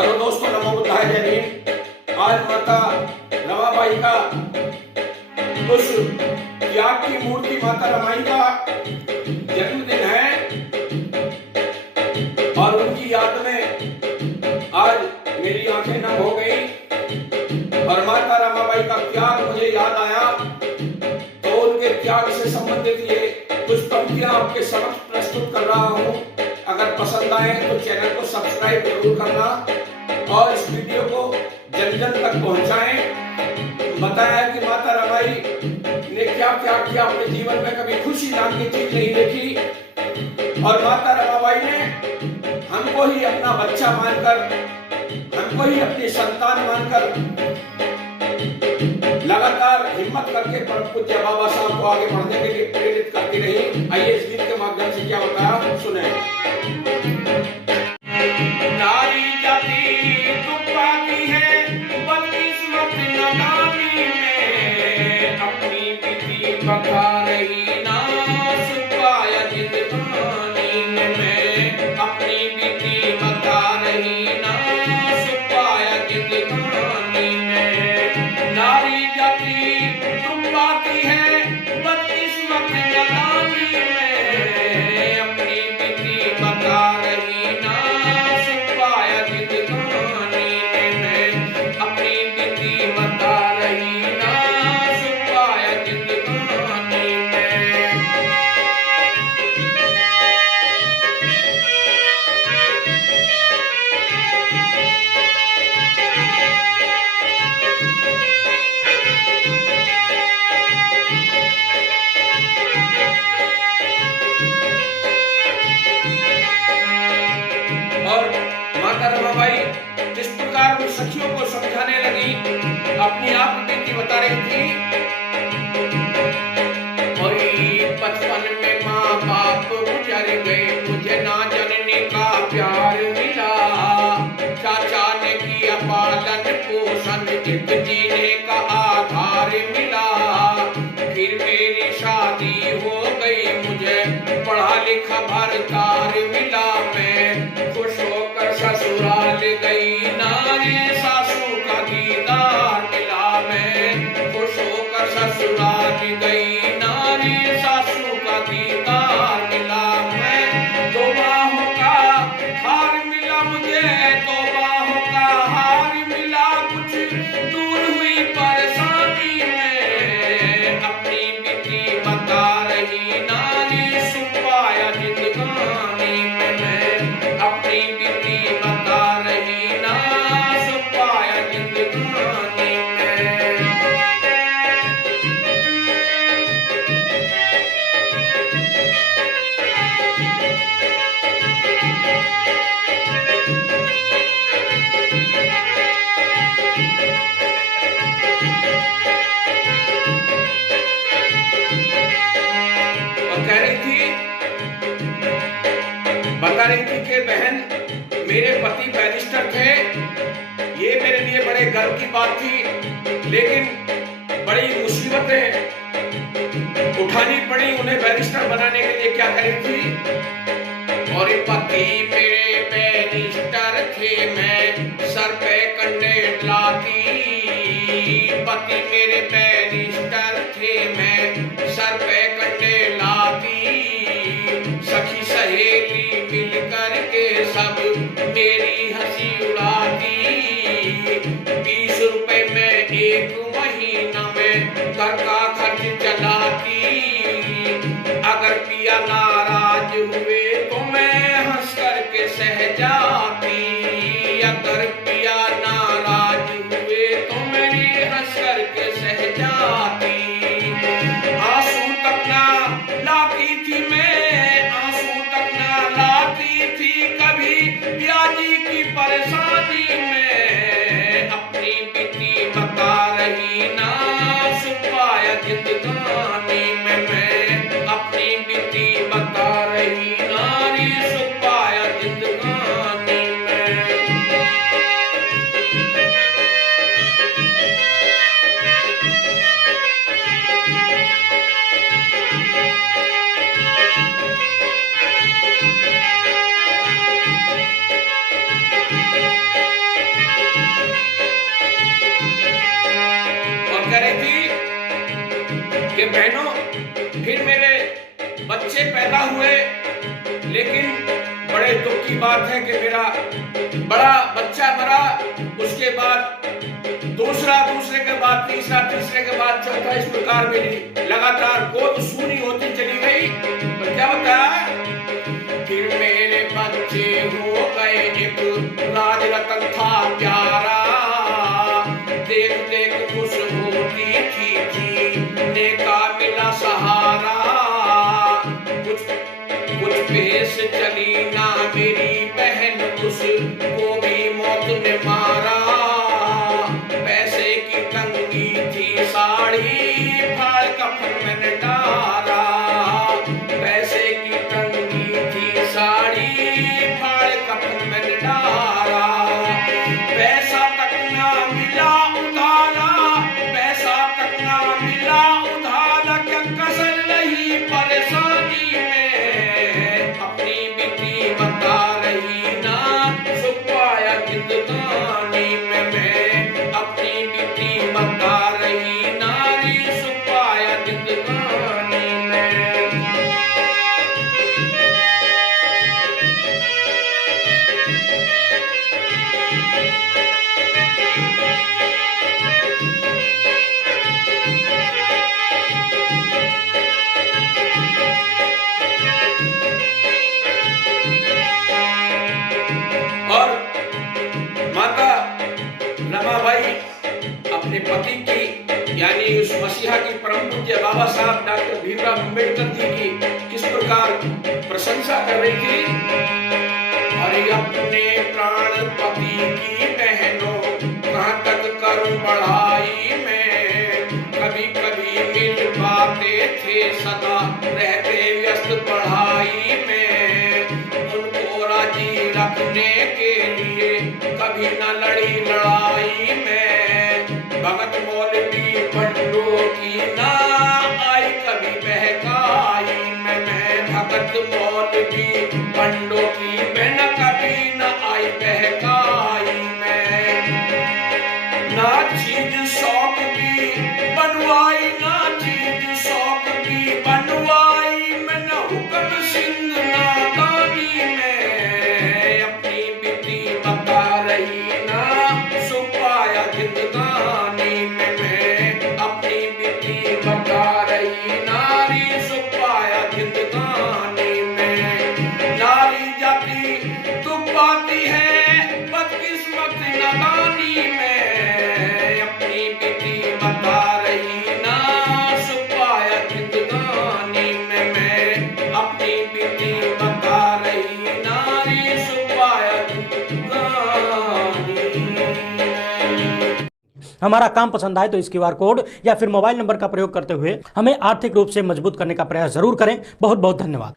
Hello दोस्तों, नमो बुद्धाय, जय हिंद। आज माता रमाबाई का उस त्याग की मूर्ति माता रमाई का जन्मदिन है और उनकी याद में आज मेरी आंखें नम हो गई और माता रमाबाई का त्याग मुझे याद आया। तो उनके त्याग से संबंधित ये कुछ पंक्तियां आपके समक्ष प्रस्तुत कर रहा हूं। अगर पसंद आए तो चैनल को सब्सक्राइब जरूर करना और इस वीडियो को जन जन तक पहुंचाएं। बताया कि माता रमाई ने क्या क्या किया अपने जीवन में, कभी खुशी नाम की चीज नहीं देखी और माता रमाबाई ने हमको ही अपना बच्चा मानकर, हमको ही अपनी संतान मानकर लगातार हिम्मत करके परम पूज्य बाबा साहब को आगे बढ़ने के लिए प्रेरित करती रही। आइए इस गीत के माध्यम से क्या बताया सुने। नारी जाति तुपाती है बदकिस्मत नादानी में, अपनी बीती बता रही ना सुपाया जिंदगानी में, अपनी बीती बता रही ना सुपाया जिंदगानी में। नारी जाति तुपाती है बदकिस्मत नादानी में, अपनी बीती बता रही ना सुपाया जिंदगानी में, अपनी बीती बता रही ना सुपाया जिंदगानी में। और माता रमाबाई जिस प्रकार उन सखियों को समझाने लगी, अपनी आप बीती बता रही थी। और बचपन में माँ बाप गुजर गए, मुझे ना जनने का प्यार मिला, चाचा ने किया पालन पोषण, एक जीने का आधार मिला। फिर मेरी शादी हो गई, मुझे पढ़ा लिखा भरतार मिला, मैं खुश होकर ससुराल गई, नारे सासू का दीदार मिला, मैं खुश होकर ससुराल गई, नारे सासू का दीदार मिला। मैं दो बाहों का हार मिला, मुझे दो बाहों का हार मिला, कुछ दूर हुई परेशानी में, अपनी बीती बता रही नारी सुपाया जिंदगानी में, मैं अपनी बीती बता रही ना सुपाया जिंदगानी में। और कह रही थी, बता रही थी कि बहन मेरे पति बैरिस्टर थे, ये मेरे लिए बड़े गर्व की बात थी, लेकिन बड़ी मुसीबतें उठानी पड़ी उन्हें बैरिस्टर बनाने के लिए। क्या करी थी, और पति मेरे बैरिस्टर थे, मैं सर पे कंडे लाती, पति मेरे बैरिस्टर थे, मैं सर पे कंडे लाती, सखी सहेली मिलकर के सब मेरी हंसी उड़ाती, 20 रुपए में एक महीना में घर का खर्च चलाती, अगर पिया नाराज हुए तो मैं हंस करके सह जाती, अगर पिया नाराज बहनों, फिर मेरे बच्चे पैदा हुए, लेकिन बड़े दुख की बात है कि मेरा बड़ा बच्चा मरा, उसके बाद दूसरे के बाद तीसरे के बाद चौथा, इस प्रकार मेरी लगातार गोद सूनी होती चली गई। तो क्या बताया, फिर मेरे बच्चे हो गए, एक राज रतन था प्यारा, देख देख खुश होती थी जीने का मिला सहारा। कुछ पेश चली ना मेरी बहन, उसको भी मौत ने मारा। पैसे की तंगी थी, साड़ी फाड़ कफन मैंने डाला। पैसे की तंगी थी, साड़ी फाड़ कफन मैंने डाला। पैसा तक ना मिला उधारा, पैसा तक ना मिला उधारा, क्या कसर रही परेशानी में। अपनी बीती बता रही ना, सुख पाया जिंदगानी में मैं। अपनी बीती बता रही नारी, सुख पाया जिंदगानी में। और माता रमाबाई अपने पति की, यानी उस मसीहा की परम पूज्य बाबा साहब डॉक्टर भीमराव अम्बेडकर जी की किस प्रकार प्रशंसा कर रही थी। और अपने प्राण पति की बहनों, कहाँ तक करूं बढ़ाई में। कभी कभी मिल पाते थे, सदा रहते व्यस्त पढ़ाई में। उनको राजी रखने के लिए कभी न लड़ी लड़ाई में। भगत मौलवी पंडों की ना आई कभी बहकाई में। मैं भगत मौलवी पंडों की मैं न कभी न आई बहकाई में। ना चीज शौक की बनवाई, ना चीज शौक की बनवाई, मैं न हुक्म सिंध नादानी में। अपनी बीती बता रही ना, सुख पाया जिंदगानी में मैं। अपनी बीती बता रही नारी, सुख पाया जिंदगानी में। नारी जाति दुख पाती है, बदकिस्मत नादानी में। अपनी बीती बता रही ना, सुख पाया जिंदगानी में मैं। अपनी बीती बता रही नारी, सुख पाया जिंदगानी में। हमारा काम पसंद आए तो इस QR कोड या फिर मोबाइल नंबर का प्रयोग करते हुए हमें आर्थिक रूप से मजबूत करने का प्रयास जरूर करें। बहुत बहुत धन्यवाद।